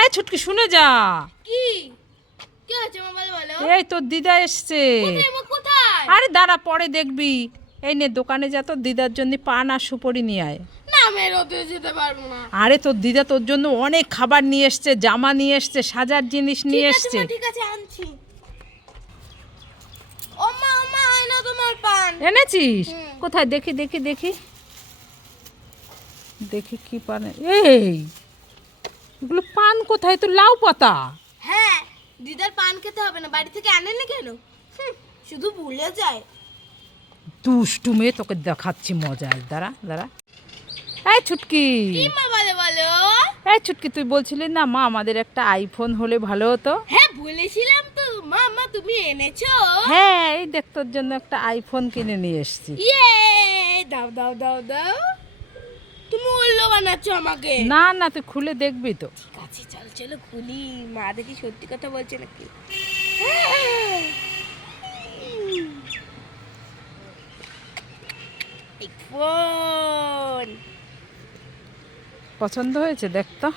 এই ছুটকি শুনে যা। কি? কি হয়েছে মা বলো? এই তোর দিদা এসছে। কোথায় আরে দাঁড়া পরে দেখবি। এই নে দোকানে যা তোর দিদার জন্য পান আর সুপরি নিয়ে আয়। না আমি রোদে যেতে পারব না। আরে তোর দিদা তোর জন্য অনেক খাবার নিয়ে এসছে জামা নিয়ে এসছে সাজার জিনিস নিয়ে এসছে। ঠিক আছে আনছি। না তোমার পান। এনেছিস? কোথায়? দেখি দেখি দেখি। দেখি কি পান। এই! এগুলো পান কোথায়? তো লাউ পাতা। হ্যাঁ দিদার পান খেতে হবে না বাড়ি থেকে আনেন না কেন শুধু ভুলে যায়। দুষ্টু মেয়ে তোকে দেখাচ্ছি মজা। দাঁড়া দাঁড়া। এই ছুটকি। বলো? এই ছুটকি তুই বলছিলি না মা আমাদের একটা আইফোন হলে ভালো হতো? হ্যাঁ বলেছিলাম তো। মা মা তুমি এনেছো? হ্যাঁ এই দেখ তোর জন্য একটা আইফোন কিনে নিয়ে এসেছি। ইয়ে দাও দাও দাও দাও। তুমি উল্লো বানাচ্ছ আমাকে। না না তুই খুলে দেখবি তো। কাছে চল চলো খুলি। মা দেখি সত্যি কথা বলছে নাকি? ফোন। পছন্দ হয়েছে দেখ তো।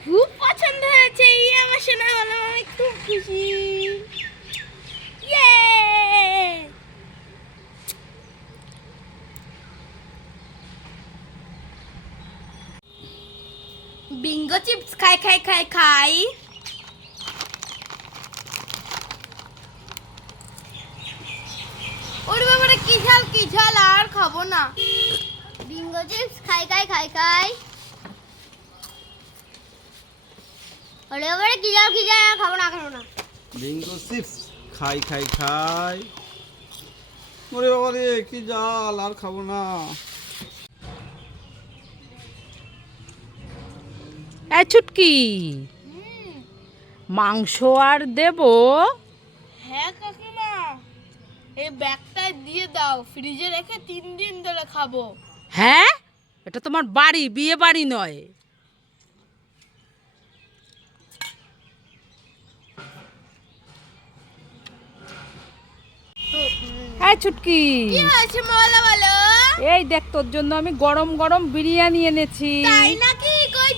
খুব পছন্দ হয়েছে এই আমার শোনা হলো আমি খুব খুশি ইয়ে বিঙ্গো চিপস খাই খাই খাই খাই ওরে বাবারে কি ঝাল কি ঝাল, আর খাব না। বিঙ্গো চিপস খাই খাই খাই খাই ওরে ওরে কি যাও কি যাও খাব না খাব না। বিঙ্গো চিপস খাই খাই খাই ওরে বাবা রে, কি জাল আর খাব না। এই ছুটকি মাংস আর দেবো। হ্যাঁ কাকিমা এই ব্যাগটা দিয়ে দাও ফ্রিজে রেখে তিন দিন ধরে খাব। হ্যাঁ? এটা তোমার বাড়ি বিয়ে বাড়ি নয়। এই ছুটকি এই দেখ তোর জন্য আমি গরম গরম বিরিয়ানি এনেছি। তাই কই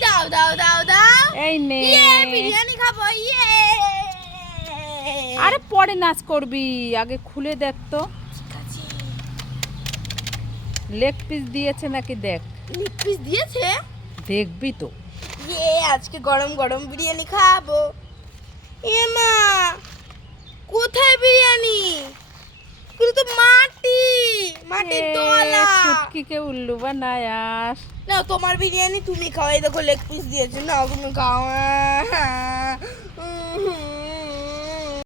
দাও দাও দাও দাও। এই নে ইয়ে বিরিয়ানি খাব ইয়ে। আরে পরে নাচ করবি আগে খুলে দেখ তো। লেগ পিস দিয়েছে নাকি দেখ? লেগ পিস দিয়েছে? দেখবি তো। ইয়ে আজকে গরম গরম বিরিয়ানি খাব এ মা কোথায় বিরিয়ানি কিন্তু তো মাটি মাটির ছুটকিকে উল্লু বানায়াস। না তোমার বিরিয়ানি তুমি খাও এই দেখো লেগ পিস দিয়েছে। না তুমি খাও উম,